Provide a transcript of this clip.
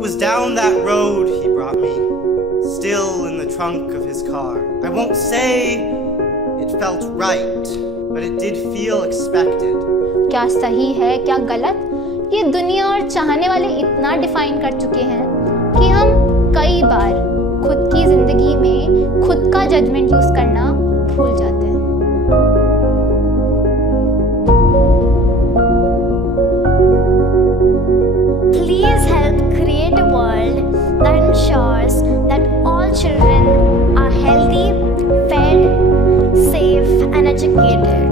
was down that road he brought me, still in the trunk of his car. I won't say it felt right, but it did feel expected. क्या सही है क्या गलत, ये दुनिया और चाहने वाले इतना डिफाइन कर चुके हैं कि हम कई बार खुद की जिंदगी में खुद का जजमेंट यूज करना भूल जाते हैं। Please help create a world that ensures that all children are healthy, fed, safe and educated.